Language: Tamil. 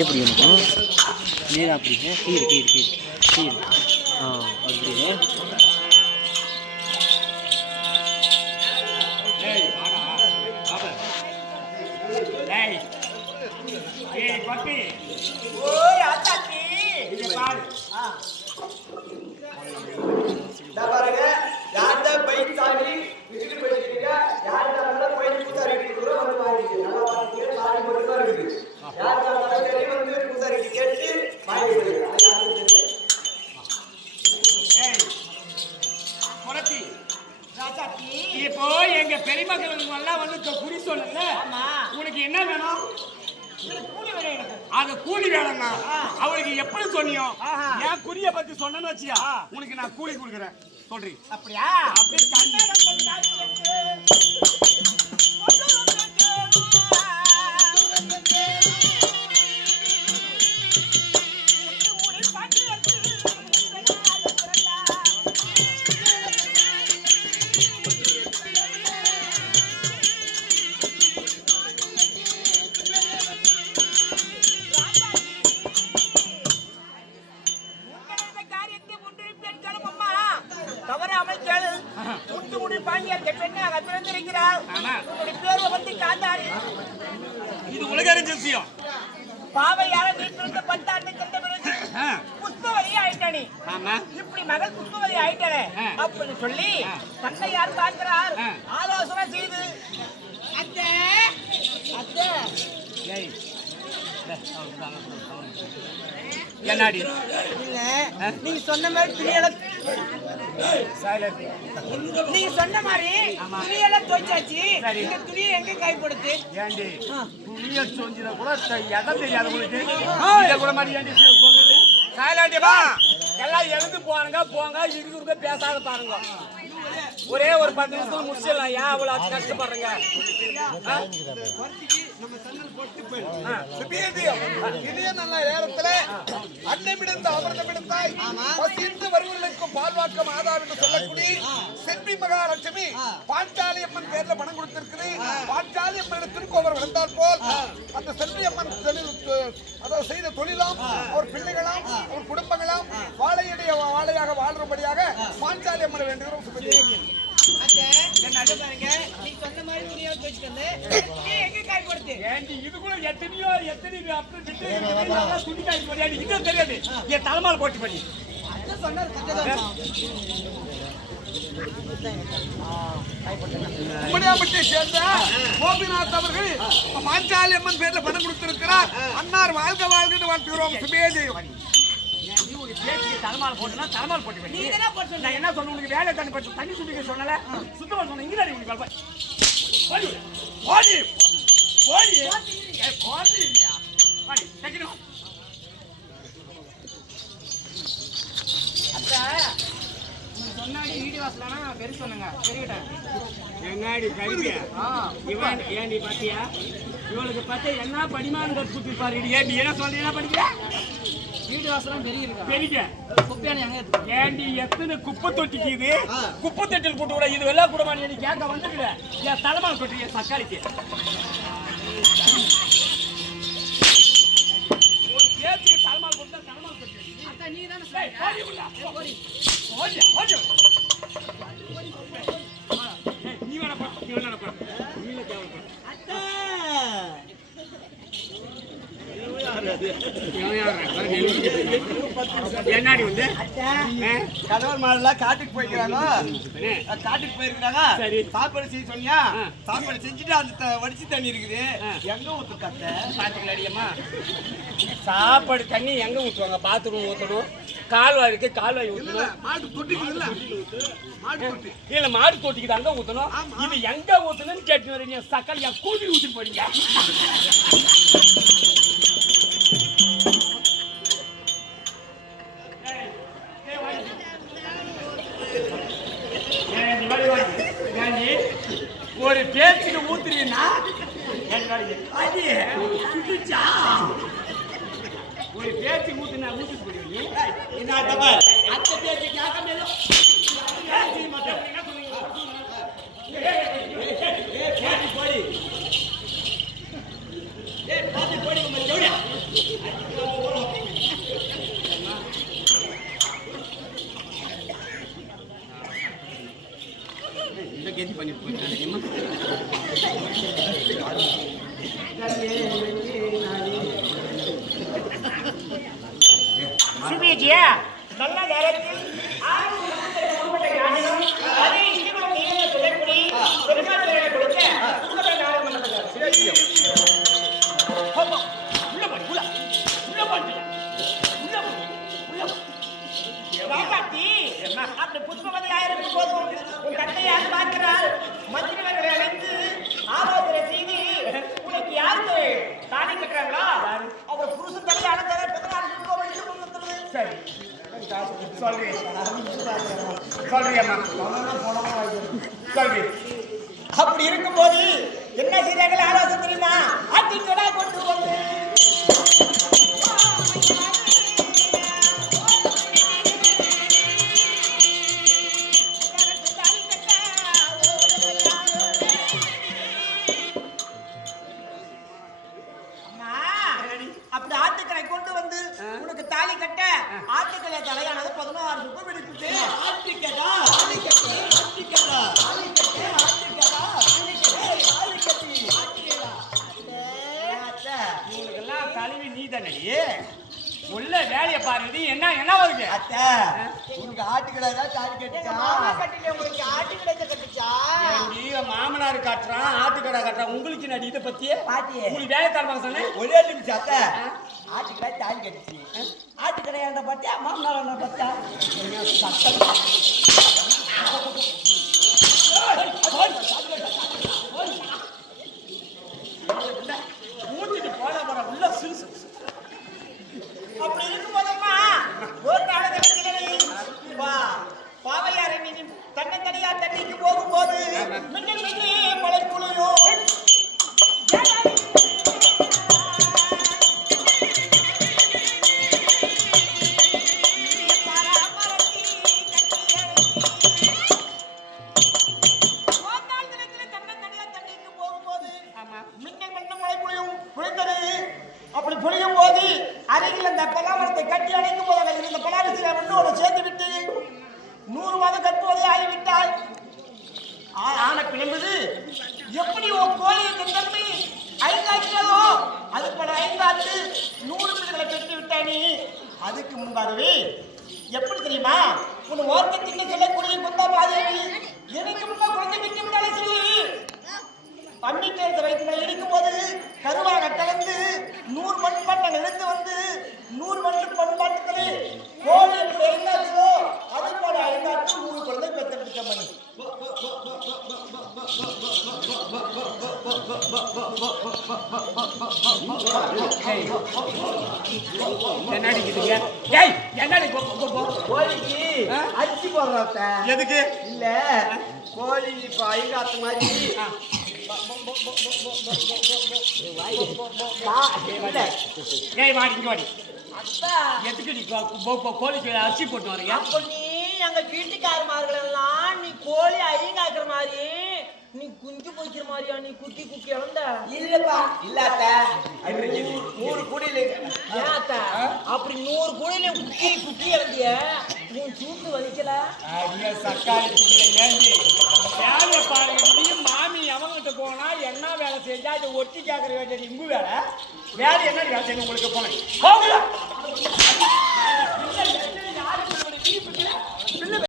எப்படி இருக்கும்? நேரா அப்படி கீழே கீழே கீழே கீழே. ஆ அப்படி ஓய் ஆத்தாச்சி இதா பாருங்க யார்கிட்ட பைக் சாவி விட்டுட்டு போயிருக்கீங்க யார்கிட்ட வந்தா போய் பூசாரிட்டு கூட வந்து வாங்கிட்டு நல்லா பாருங்க சாவி மட்டும் தான் இருக்குது யார்கிட்ட வந்தா சரி வந்து பூசாரிட்டு கேட்டு வாங்கி போயிருங்க அது யாருக்கும் தெரியல ராஜாச்சி இப்போ எங்க பெரியமக்களுக்கு எல்லாம் வந்து குறி ஆமா. உனக்கு என்ன வேணும்? அது கூலி வேணும்னா அவளுக்கு எப்படி சொன்னியோ. என் குறிய பத்தி சொன்னேன்னு வச்சியா உனக்கு நான் கூலி கொடுக்குறேன். சொல்றி. அப்படியா? அப்படியே இது உலகறிஞ்ச விஷயம். பாவையார வீட்டிலிருந்து பத்தாண்டு சென்ற பிறகு. புஷ்பவதி ஆயிட்டானே. ஆமா. இப்படி மகள் புஷ்பவதி ஆயிட்டானே. அப்படின்னு சொல்லி தன்னை யார் பார்க்கிறார். ஆலோசனை செய்து. அத்தை. என்னடி? நீங்க சொன்ன மாதிரி துணியெல்லாம் நீங்க சொன்ன மாதிரி துணியெல்லாம் துவைச்சாச்சு. இந்த துணியை எங்க கைப்படுத்து? ஏண்டி? துணிய சொஞ்சிட கூட எதை தெரியாது உங்களுக்கு? இத கூட மாதிரி ஏண்டி சொல்றது? சைலண்டியமா எல்லாம் எழுந்து போறாங்க போங்க இருக்கிறவங்க பேசாத பாருங்க. ஒரே ஒரு பத்து நிமிஷத்துல முடிச்சிடலாம். ஏன் அவ்வளவு கஷ்டப்படுறீங்க? ஆ? இதே நல்ல நேரத்துல அன்னமிடந்த அமிர்தமிடந்தாய். பசிந்து வருவர்களுக்கும் பால்வாக்க மாதா என்று சொல்லக்கூடிய செல்வி மகாலட்சுமி பாஞ்சாலி அம்மன் பேர்ல பணம் கொடுத்திருக்குது. பாஞ்சாலி அம்மன் திருக்கோவர் வளர்ந்தால் போல் அந்த செல்வி அம்மன் தொழில் அதாவது செய்த தொழிலாம் அவர் பிள்ளைகளாம் அவர் குடும்பங்களாம் வாழையுடைய வாழையாக வாழ்றபடியாக பாஞ்சாலி அம்மன் வேண்டுகிறோம் சுபதி பாருங்க நீ சொன்ன மாதிரி துணியை துவைச்சிட்டு கைப்படுத்து ஏண்டி இது கூட எத்தனையோ எத்தனை அப்படி விட்டு இருக்குது, நல்லா துணி காய்ச்சி போறியாடி இது தெரியாது. என் தலைமால் போட்டு பண்ணி. பாஞ்சாலி அம்மன் பேர்ல பணம் கொடுத்திருக்கிறார். அன்னார் வாழ்க வாழ்க வாழ்த்துகிறோம். பேச்சுக்கு தலைமால் போட்டுனா தலைமால் போட்டு பண்ணி. நீ இதெல்லாம் போட்டு நான் என்ன சொன்ன உனக்கு? வேலை தண்ணி பட்டு தண்ணி சுத்திக்க சொன்னல. சுத்தமா சொன்ன இங்க தான் உங்களுக்கு சொன்னாடி வீடு வாசலானா பெரிய சொன்னங்க பெரியகிட்டேன் என்னாடி கல்வியா இவன் ஏண்டி பாத்தியா? இவளுக்கு பார்த்தா என்ன படிமான்னு கற்று பாரு. ஏண்டி என்ன சொல்ற? என்ன படிக்கிற? வீடு வாசலாம் பெரிய. இருக்கா பெரிய குப்பையான எங்க ஏண்டி எத்தனை குப்பை தொட்டிக்கு இது குப்பை தொட்டில் போட்டு கூட இது வெள்ளா கூட நீ கேட்க வந்துக்கல என் தலைமால் கொட்டி என் தக்காளிக்கு? என்னடி வந்து? கணவர் மாடெல்லாம் காட்டுக்கு போய்க்கிறாங்க அண்ணே, காட்டுக்கு போயிருக்கிறாங்க. சரி. சாப்பாடு செய்ய சொன்னியா? ஆ. சாப்பாடு செஞ்சுட்டு அந்த த- வடிச்சு தண்ணி இருக்குது. ஆ. எங்க ஊத்து கத்த பாத்துக்கலாடி அம்மா. சாப்பாடு தண்ணி எங்க ஊத்துவாங்க? பாத்ரூம் ஊத்தணும். கால்வாய் இருக்கு கால்வாய் ஊத்தணும் மாட்டு தொட்டிக்குதுல்ல மாட்டு தொட்டி. இல்ல மாடு தொட்டிக்கு அங்க ஊத்தணும். இது எங்க ஊத்தணும்னு கேட்டு வரீங்க. சக்கல் என் கூட்டி ஊத்தி போறீங்க. ஒரு பேச்சுக்கு ஊத்துறீங்கன்னா ஒரு பேச்சு ஊத்துனா ஊத்திட்டு போடுவீங்க இந்த கேதி பண்ணிட்டு போயிட்டாங்க சொல்றேன் சொல்றியம்மா சொல்றேன் அப்படி இருக்கும்போது என்ன செய்தார்கள்? ஆலோசனை தெரியுமா? ஆட்டிக்கடா தாலி கட்ட ஆட்டுக்கடை தலையானது பதினாறு ரூபாய் விடுக்குது ஆட்டுக்கடா ஆட்டுக்கடா ஆட்டுக்கடா ஆட்டுக்கடா ஆட்டுக்கடா ஆட்டுக்கட்டி? ஆட்டுக்கடா உங்களுக்கெல்லாம் கழுவி நீ தானடி உள்ள வேலையை பாருங்க என்ன என்ன வருது? அத்தை உனக்கு ஆட்டுக்கடை தான் தாலி கட்டிச்சா மாமா கட்டில உங்களுக்கு ஆட்டுக்கடை கட்டுச்சா? ஏண்டி, மாமனார் காட்டுறான் ஆட்டுக்கடை காட்டுறான். உங்களுக்கு நடி இதை பத்தியே பாட்டியே உங்களுக்கு வேலை தரமாங்க சொன்னேன்? ஒரே நிமிஷம் அத்தை. ஆட்டுக்கடை தாலி கட்டுச்சு. ஆட்டுக்கடை என்ற பத்தியா? மாமனார் என்ற பத்தியா ஊத்திட்டு எப்படி உன் கோழியின் தன்மை ஐந்தாக்கிறதோ அது பல ஐந்தாத்து நூறு பிள்ளைகளை பெற்று விட்டாய் நீ. அதுக்கு முன்பாகவே எப்படி தெரியுமா? உன் ஓர்க்கத்திற்கு சொல்லக்கூடிய கொண்டா பாதேவி எனக்கு முன்பா குழந்தை விட்டு விட்டாலே சொல்லி பன்னிக்கேந்த வயிற்றுல இருக்கும்போது போது கரு நூறு மண்பாட்டங்கள் இழுத்து வந்து நூறு மண் பண்பாட்டுகளே கோழி எப்படி இருந்தாச்சோ அது போல ஐந்தாச்சு நூறு குழந்தை பெற்றெடுத்த மணி என்னடி இதுங்க டேய் என்னடி கோ- கோ- கோ- கோழிக்கு ஆ? அரிசி போடுறோம் எதுக்கு? இல்ல கோழி இப்ப ஐகாத்து மாதிரி. ஏய் வாடி. வாடி அத்தா. எதுக்கு நீ கோழிக்கு அரிசி போட்டு வரீங்க அப்ப நீ எங்க வீட்டுக்காரமார்கள் எல்லாம் நீ கோழி ஐயங்காக்குற மாதிரி நீ குஞ்சு பொய்க்கிற மாதிரியா? நீ குக்கி குக்கி இழந்த இல்லப்பா இல்ல அத்தை. அது நூறு- கூடையில ஏன் அத்தா? அப்படி நூறு கோழில குக்கி குக்கி இழந்திய உன் சூட்டு வலிக்கல? சக்காளி வேலையை பாருங்க நீயும் மாமி அவங்கிட்ட போனா என்ன வேலை செஞ்சா இதை ஒட்டி கேட்கற வேண்டியது இங்கு வேலை. வேலை என்ன வேலை செய்யணும் உங்களுக்கு போனேன்?